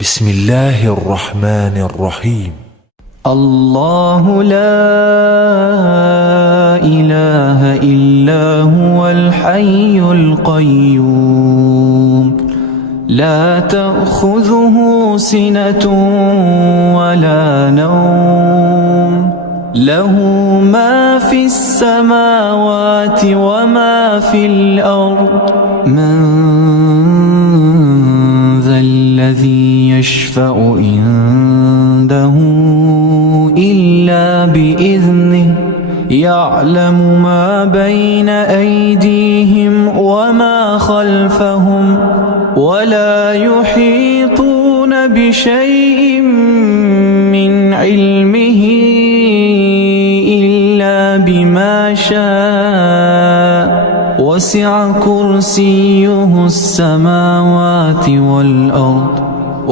بسم الله الرحمن الرحيم. الله لا إله إلا هو الحي القيوم لا تأخذه سنة ولا نوم له ما في السماوات وما في الأرض من ذا الذي يشفع عنده إلا بإذنه يعلم ما بين أيديهم وما خلفهم ولا يحيطون بشيء من علمه إلا بما شاء وسع كرسيه السماوات والأرض